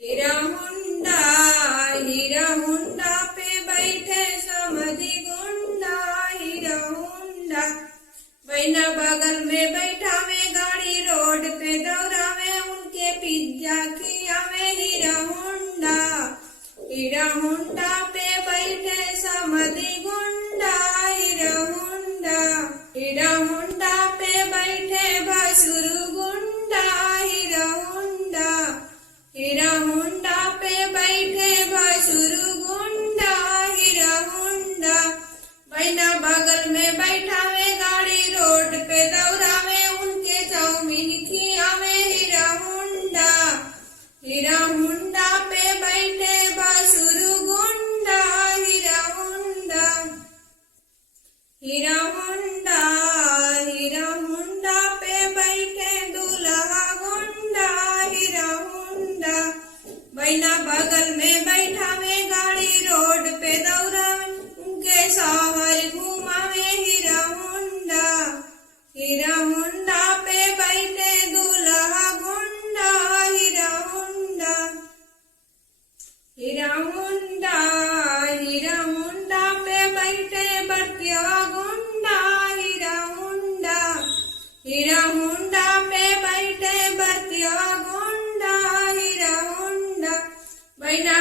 हीरा Honda पे बैठे समधी गुंडा। हीरा हुंडा वैना बगल में बैठा में गाड़ी रोड पे दौड़ावे उनके पिज्जा खियावे। हीरा हुंडा पे बैठे समधी गुंडा। हीरा हुंडा पे बैठे भसुर गुंडा। हीरा हुंडा पे बैठे भसुर गुंडा। हीरा हुंडा वैना बगल में बैठा में गाड़ी रोड पे दौड़ावे उनके चाउमीन खियावे। हीरा हुंडा पे बैठे भसुर गुंडा। हीरा हुंडा पे बैठे दूल्हा गुंडा। हीरा हुंडा वैना बगल में बैठा में गाड़ी रोड पे दौड़ावे उनके शहर घुमावे। हीरा हुंडा पे बैठे दूल्हा गुंडा। हीरा हुंडा पे बैठे बर्तिया गुंडा। हीरा हुंडा पे बैठे बर्तिया गुंडा। हीरा हुंडा वैना